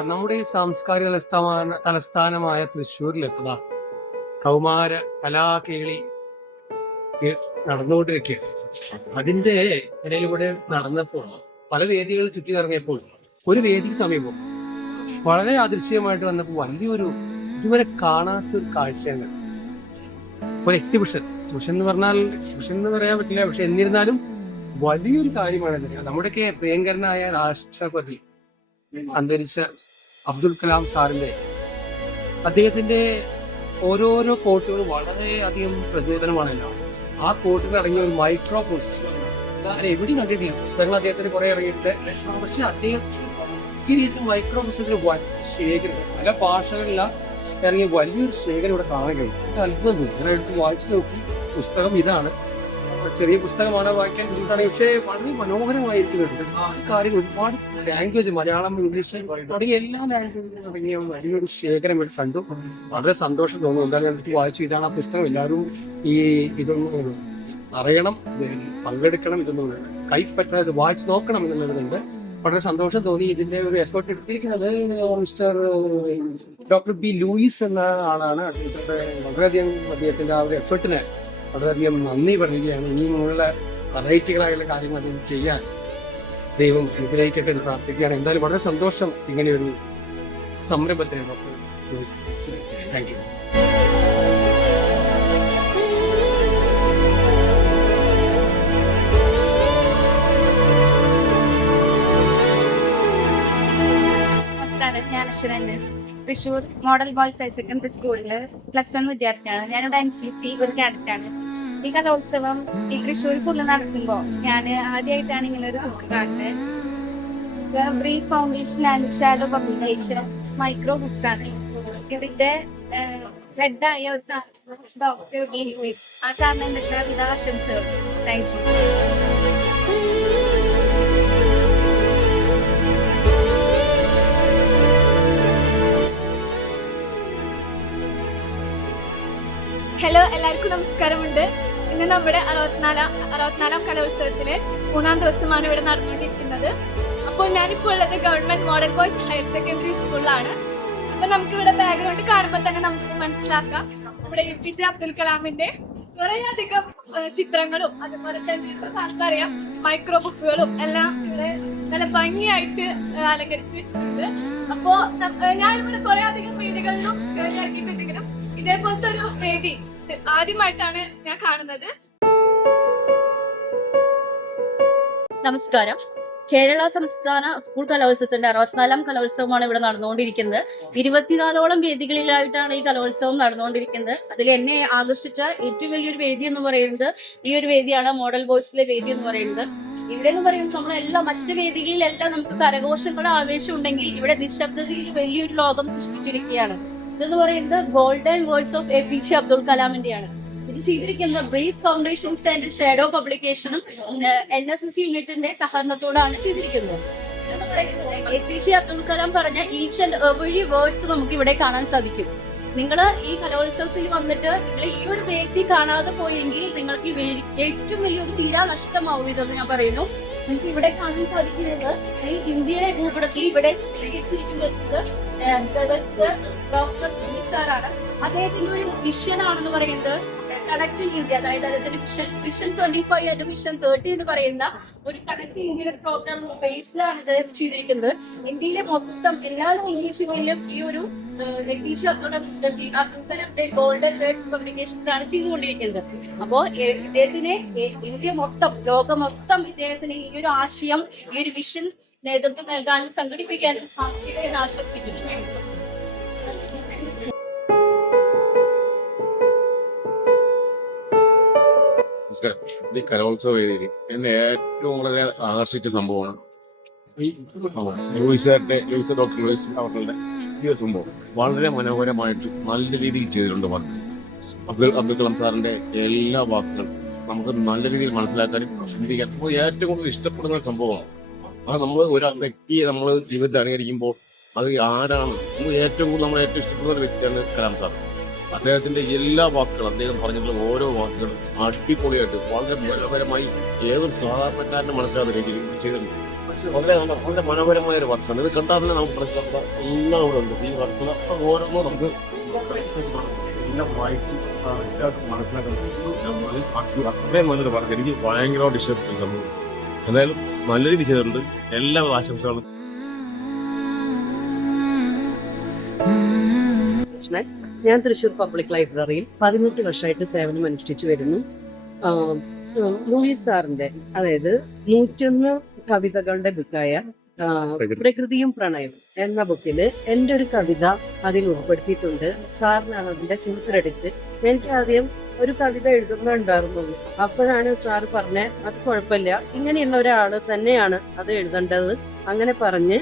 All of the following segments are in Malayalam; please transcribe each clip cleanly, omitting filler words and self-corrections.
നമസ്കാരം. നമ്മുടെ ഈ സാംസ്കാരിക തലസ്ഥാനമായ തൃശ്ശൂരിലെത്തുക കൗമാര കലാകേളി നടന്നുകൊണ്ടിരിക്കുകയാണ്. അതിന്റെ ഇടയിലൂടെ നടന്നപ്പോൾ പല വേദികൾ ചുറ്റി ഇറങ്ങിയപ്പോൾ ഒരു വേദിക്ക് സമീപം വളരെ അദൃശ്യമായിട്ട് വന്നപ്പോൾ വലിയൊരു ഇതുവരെ കാണാത്തൊരു കാഴ്ചയാണ്. ഒരു എക്സിബിഷൻ എന്ന് പറഞ്ഞാൽ എക്സിബിഷൻ എന്ന് പറയാൻ പറ്റില്ല, പക്ഷെ എന്നിരുന്നാലും വലിയൊരു കാര്യമാണ്. നമ്മുടെയൊക്കെ പ്രിയങ്കരനായ രാഷ്ട്രപതി അന്തരിച്ച അബ്ദുൽ കലാം സാറിന്റെ അദ്ദേഹത്തിന്റെ ഓരോരോ കോട്ടുകൾ വളരെയധികം പ്രചോദനമാണല്ലോ. ആ കോട്ടിൽ ഇറങ്ങിയ ഒരു മൈക്രോ പുസ്തകം എവിടെ കണ്ടിട്ടില്ല. പുസ്തകങ്ങൾ അദ്ദേഹത്തിന് കുറെ ഇറങ്ങിയിട്ട്, പക്ഷെ അദ്ദേഹം ഈ രീതിയിൽ മൈക്രോ പുസ്തകത്തിന് വലിയ ശേഖരം, പല ഭാഷകളില ഇറങ്ങിയ വലിയൊരു ശേഖരം ഇവിടെ കാണാൻ കഴിയും. അത്ഭുതം തോന്നി. ഇങ്ങനെ എടുത്ത് വായിച്ചു നോക്കി. പുസ്തകം ഇതാണ്. ചെറിയ പുസ്തകമാണ്, വായിക്കാൻ ബുദ്ധിമുട്ടാണ്, പക്ഷേ വളരെ മനോഹരമായിരിക്കുന്നുണ്ട്. ആ കാര്യം ഒരുപാട് ലാംഗ്വേജ്, മലയാളം, ഇംഗ്ലീഷ് തുടങ്ങിയ എല്ലാ ലാംഗ്വേജിലും തുടങ്ങിയ വലിയൊരു ശേഖരം ഇവിടെ കണ്ടു. വളരെ സന്തോഷം തോന്നുന്നു. എന്തായാലും എടുത്ത് വായിച്ചു. ഇതാണ് ആ പുസ്തകം. എല്ലാവരും ഇതൊന്നും അറിയണം, പങ്കെടുക്കണം, ഇതൊന്നും കൈപ്പറ്റാതെ ഇത് വായിച്ചു നോക്കണം എന്നുള്ളതുകൊണ്ട് വളരെ സന്തോഷം തോന്നി. ഇതിന്റെ ഒരു എഫേർട്ട് എടുത്തിരിക്കുന്നത് മിസ്റ്റർ ഡോക്ടർ ബി ലൂയിസ് എന്ന ആളാണ്. വളരെയധികം അദ്ദേഹത്തിന്റെ ആ ഒരു എഫേർട്ടിന് വളരെയധികം നന്ദി പറയുകയാണ്. ഇനിയുമുള്ള വെറൈറ്റികളായുള്ള കാര്യങ്ങൾ അതിൽ ചെയ്യാൻ ദൈവം അനുഗ്രഹിക്കട്ടെ എന്ന് പ്രാർത്ഥിക്കുകയാണ്. എന്തായാലും വളരെ സന്തോഷം ഇങ്ങനെ ഒരു സംരംഭത്തിന് ഡോക്ടർ ലൂയിസ്. Thank you. ഞാൻ അശ്വരൻസ് Thrissur model boys higher secondary സ്കൂളില് +1 വിദ്യാർത്ഥിയാണ്. ഞാനിവിടെ NCC ഒരു ക്യാഡറ്റാണ്. ഈ കലോത്സവം ഈ തൃശ്ശൂർ ഫുള്ള് നടത്തുമ്പോൾ ഞാൻ ആദ്യമായിട്ടാണ് ഇങ്ങനെ ഒരു ബുക്ക് കാണുന്നത്. Breeze foundation and shadow publication micro ബുക്സാണ്. ഇതിന്റെ ഹെഡായ ഒരു സാർ ഡോക്ടർ ബി ലൂയിസ്. ആ സാറിന് എൻ്റെ എല്ലാവിധ ആശംസകൾ. Thank you. ഹലോ, എല്ലാവർക്കും നമസ്കാരമുണ്ട്. ഇന്ന് നമ്മുടെ 64ാം കലോത്സവത്തിലെ 3ാം ദിവസമാണ് ഇവിടെ നടന്നുകൊണ്ടിരിക്കുന്നത്. അപ്പോൾ ഞാനിപ്പോൾ ഉള്ളത് government model boys higher secondary സ്കൂളിലാണ്. അപ്പൊ നമുക്ക് ഇവിടെ ബാക്ക്ഗ്രൗണ്ട് കാണുമ്പോൾ തന്നെ നമുക്ക് മനസ്സിലാക്കാം നമ്മുടെ APJ അബ്ദുൽ കലാമിന്റെ കുറെ അധികം ചിത്രങ്ങളും അതുപോലെ തന്നെ നമുക്കറിയാം മൈക്രോ ബുക്കുകളും എല്ലാം ഇവിടെ നല്ല ഭംഗിയായിട്ട് അലങ്കരിച്ച് വെച്ചിട്ടുണ്ട്. അപ്പോ ഞാനിവിടെ കുറെ അധികം വേദികളിലും ഇറങ്ങിയിട്ടുണ്ടെങ്കിലും ഇതേപോലത്തെ ഒരു വേദി ആദ്യമായിട്ടാണ് ഞാൻ കാണുന്നത്. നമസ്കാരം. കേരള സംസ്ഥാന സ്കൂൾ കലോത്സവത്തിന്റെ 64ാം കലോത്സവമാണ് ഇവിടെ നടന്നുകൊണ്ടിരിക്കുന്നത്. 24ഓളം വേദികളിലായിട്ടാണ് ഈ കലോത്സവം നടന്നുകൊണ്ടിരിക്കുന്നത്. അതിൽ എന്നെ ആകർഷിച്ച ഏറ്റവും വലിയൊരു വേദി എന്ന് പറയുന്നത് ഈ ഒരു വേദിയാണ്, മോഡൽ ബോയ്സിലെ വേദി എന്ന് പറയുന്നത്. ഇവിടെ എന്ന് പറയുന്നത് നമ്മളെല്ലാം മറ്റു വേദികളിലെല്ലാം നമുക്ക് കരഘോഷങ്ങളുടെ ആവേശം ഉണ്ടെങ്കിൽ ഇവിടെ നിശബ്ദതയിൽ വലിയൊരു ലോകം സൃഷ്ടിച്ചിരിക്കുകയാണ്. ഇതെന്ന് പറയുന്നത് golden words of APJ Abdul കലാമിന്റെയാണ്. ഇത് ചെയ്തിരിക്കുന്നത് ബ്രീസ് ഫൗണ്ടേഷൻസ് ആൻഡ് ഷാഡോ പബ്ലിക്കേഷനും NSS യൂണിറ്റിന്റെ സഹകരണത്തോടാണ് ചെയ്തിരിക്കുന്നത്. ഇതെന്ന് പറയുന്നത് APJ അബ്ദുൽ കലാം പറഞ്ഞ ഈച്ച് ആൻഡ് എവറി വേർഡ്സ് നമുക്ക് ഇവിടെ കാണാൻ സാധിക്കും. നിങ്ങൾ ഈ കലോത്സവത്തിൽ വന്നിട്ട് നിങ്ങൾ ഈ ഒരു വേദി കാണാതെ പോയെങ്കിൽ നിങ്ങൾക്ക് ഏറ്റവും വലിയൊരു തീരാ നഷ്ടമാവും ഇതെന്ന് ഞാൻ പറയുന്നു. നിങ്ങൾക്ക് ഇവിടെ കാണാൻ സാധിക്കുന്നത് ഈ ഇന്ത്യയുടെ ഭൂപടത്തിൽ ഇവിടെ ചിത്രീകരിച്ചിരിക്കുന്നത് ഡോക്ടർ സാറാണ്. അദ്ദേഹത്തിന്റെ ഒരു മിഷൻ ആണെന്ന് പറയുന്നത് കണക്റ്റിംഗ് ഇന്ത്യ, അതായത് അദ്ദേഹത്തിന്റെ വിഷൻ 25 ആൻഡ് വിഷൻ 30 എന്ന് പറയുന്ന ഒരു കണക്റ്റിംഗ് ഇന്ത്യയുടെ പ്രോഗ്രാം ബേസിലാണ് ഇത് ചെയ്തിരിക്കുന്നത്. ഇന്ത്യയിലെ മൊത്തം എല്ലാ ലാംഗ്വേജുകളിലും ഈ ഒരു APJ അബ്ദുൽ കലാമിന്റെ ഗോൾഡൻ വേർഡ്സ് പബ്ലിക്കേഷൻസ് ആണ് ചെയ്തുകൊണ്ടിരിക്കുന്നത്. അപ്പോ ഇദ്ദേഹത്തിന് ഇന്ത്യ മൊത്തം, ലോകം മൊത്തം ഇദ്ദേഹത്തിന് ഈ ഒരു ആശയം, ഈ ഒരു വിഷൻ നേതൃത്വം നൽകാനും സംഘടിപ്പിക്കാനും സാധിക്കട്ടെ ആശംസിക്കുന്നു. നമസ്കാരം. ഈ കലോത്സവ വേദിയിൽ എന്നെ ഏറ്റവും വളരെ ആകർഷിച്ച സംഭവമാണ് ഡോക്ടർ ലൂയിസ് അവരുടെ ഈ ഒരു സംഭവം. വളരെ മനോഹരമായിട്ട് നല്ല രീതിയിൽ ചെയ്തിട്ടുണ്ട് പറഞ്ഞു. അബ്ദുൽ കലാം സാറിന്റെ എല്ലാ വാക്കുകളും നമുക്ക് നല്ല രീതിയിൽ മനസ്സിലാക്കാനും ചിന്തിക്കാനും നമുക്ക് ഏറ്റവും കൂടുതൽ ഇഷ്ടപ്പെടുന്ന ഒരു സംഭവമാണ്. അത് നമ്മൾ ഒരു വ്യക്തിയെ നമ്മൾ ജീവിതത്തിൽ അനുകരിക്കുമ്പോൾ അത് ആരാണ് നമ്മൾ ഏറ്റവും കൂടുതൽ നമ്മൾ ഏറ്റവും ഇഷ്ടപ്പെടുന്ന ഒരു വ്യക്തിയാണ് കലാം സാർ. അദ്ദേഹത്തിന്റെ എല്ലാ വാക്കുകളും, അദ്ദേഹം പറഞ്ഞിട്ടുള്ള ഓരോ വാക്കുകളും അടിപൊളിയായിട്ട് വളരെ മനോഹരമായി ഏതൊരു സാധാരണക്കാരനെ മനസ്സിലാകുന്ന രീതിയിൽ ചെയ്തിട്ടുണ്ട്. വളരെ മനോഹരമായ ഒരു വർക്കാണ്. ഇത് കണ്ടാൽ തന്നെ നമുക്ക് മനസ്സിലാക്കുക എല്ലാം ഇവിടെ ഉണ്ട്. ഈ വർക്കുകൾ ഓരോന്നും നമുക്ക് എല്ലാം വായിച്ച് മനസ്സിലാക്കുന്നത് അത്രയും നല്ലൊരു വർക്ക്. എനിക്ക് ഭയങ്കരമായിട്ട് ഇഷ്ടപ്പെട്ടിട്ടുണ്ട്. എന്തായാലും നല്ല രീതിയിൽ ചെയ്തിട്ടുണ്ട്. എല്ലാ ആശംസകളും. ഞാൻ തൃശ്ശൂർ പബ്ലിക് ലൈബ്രറിയിൽ 18 വർഷമായിട്ട് സേവനം അനുഷ്ഠിച്ചു വരുന്നു. ലൂയിസ് സാറിന്റെ, അതായത് 101 കവിതകളുടെ ബുക്കായ പ്രകൃതിയും പ്രണയം എന്ന ബുക്കില് എൻ്റെ ഒരു കവിത അതിൽ ഉൾപ്പെടുത്തിയിട്ടുണ്ട്. സാറിനാണ് അതിന്റെ ഫുൾ ക്രെഡിറ്റ്. എനിക്ക് ആദ്യം ഒരു കവിത എഴുതുന്നുണ്ടായിരുന്നുള്ളൂ. അപ്പോഴാണ് സാർ പറഞ്ഞ അത് കുഴപ്പമില്ല, ഇങ്ങനെയുള്ള ഒരാള് തന്നെയാണ് അത് എഴുതേണ്ടത്. അങ്ങനെ പറഞ്ഞ്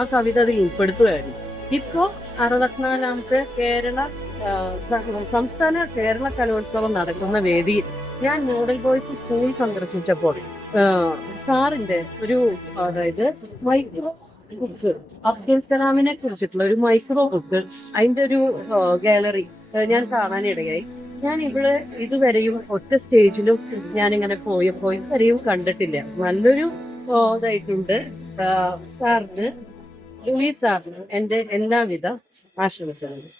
ആ കവിത അതിൽ ഉൾപ്പെടുത്തുകയായിരുന്നു. ഇപ്പോ 64ാമത്തെ സംസ്ഥാന കേരള കലോത്സവം നടക്കുന്ന വേദിയിൽ ഞാൻ മോഡൽ ബോയ്സ് സ്കൂൾ സന്ദർശിച്ചപ്പോൾ സാറിന്റെ ഒരു, അതായത് മൈക്രോ ബുക്ക്, അബ്ദുൽ കലാമിനെ കുറിച്ചിട്ടുള്ള ഒരു മൈക്രോ ബുക്ക്, അതിന്റെ ഒരു ഗാലറി ഞാൻ കാണാനിടയായി. ഞാൻ ഇവിടെ ഇതുവരെയും ഒറ്റ സ്റ്റേജിലും ഞാനിങ്ങനെ പോയപ്പോ ഇതുവരെയും കണ്ടിട്ടില്ല. നല്ലൊരു ഇതായിട്ടുണ്ട്. സാറിന്, ലൂയിസ് സാറിന് എന്റെ എല്ലാവിധ ആശംസകളും.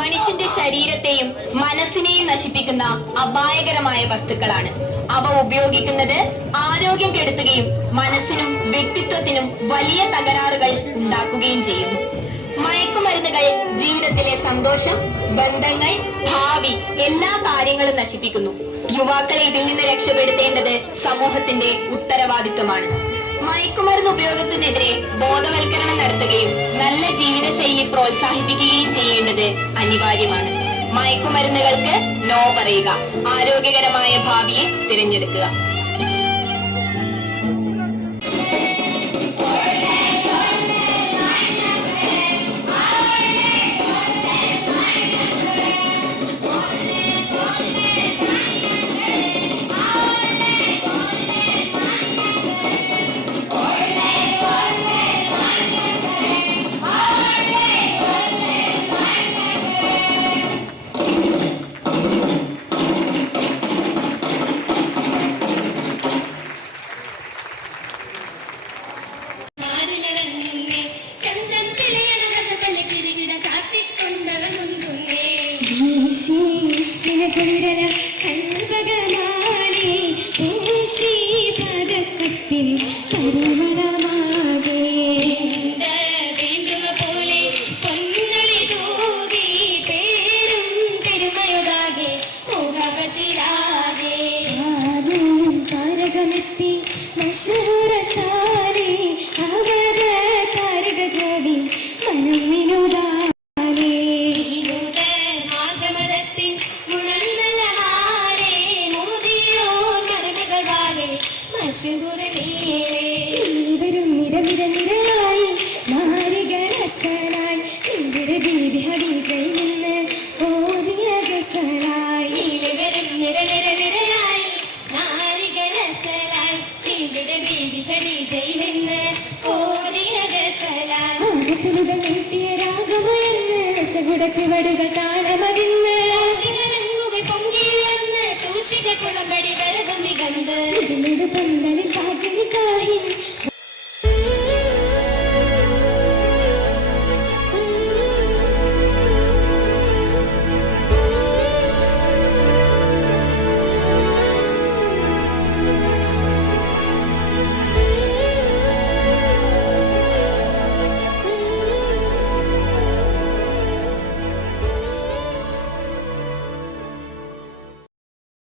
മനുഷ്യന്റെ ശരീരത്തെയും മനസ്സിനെയും നശിപ്പിക്കുന്ന അപായകരമായ വസ്തുക്കളാണ്. അവ ഉപയോഗിക്കുന്നത് ആരോഗ്യം കെടുത്തുകയും മനസ്സിനും വ്യക്തിത്വത്തിനും വലിയ തകരാറുകൾ ഉണ്ടാക്കുകയും ചെയ്യുന്നു. മയക്കുമരുന്നുകൾ ജീവിതത്തിലെ സന്തോഷം, ബന്ധങ്ങൾ, ഭാവി എല്ലാ കാര്യങ്ങളും നശിപ്പിക്കുന്നു. യുവാക്കളെ ഇതിൽ നിന്ന് രക്ഷപ്പെടുത്തേണ്ടത് സമൂഹത്തിന്റെ ഉത്തരവാദിത്വമാണ്. മയക്കുമരുന്ന് ഉപയോഗത്തിനെതിരെ ബോധവൽക്കരണം നടത്തുകയും നല്ല ജീവിതശൈലി പ്രോത്സാഹിപ്പിക്കുകയും ചെയ്യേണ്ടത് അനിവാര്യമാണ്. മയക്കുമരുന്നുകൾക്ക് നോ പറയുക. ആരോഗ്യകരമായ ഭാവിയെ തിരഞ്ഞെടുക്കുക. ചുവടുകൾ താളമതിന്ന് പൊങ്കിയെന്ന് തൂഷിക കുളമ്പടി വരവും മികന്ന് പന്തലിൽ പാട്ടിന് കാഹിൻ